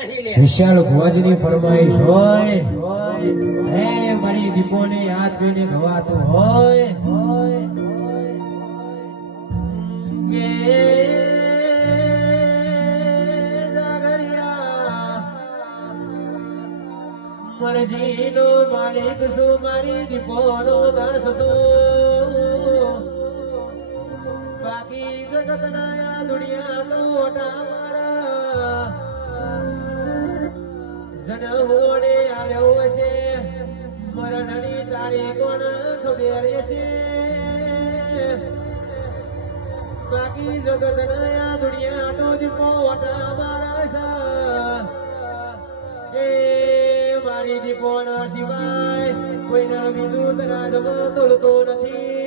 વિશાલ ભુવાજીની ફરમાઈશ હોય હે મારી દીપોને હાથ જોઈને ગવાતું હોય કે મરજીનો માલિક છું મારી દીપોનો દાસ છું બાકી જગતના દુનિયા તો ઓટા મારા જનહોને આવ્યો હશે મરણની તારીખ કોણ ખબર હશે બાકી જગતના દુનિયા તો દીપો ઓટા મારા છે એ મારી દીપોના સિવાય કોઈને બીજું તરાજમાં તોડતો નથી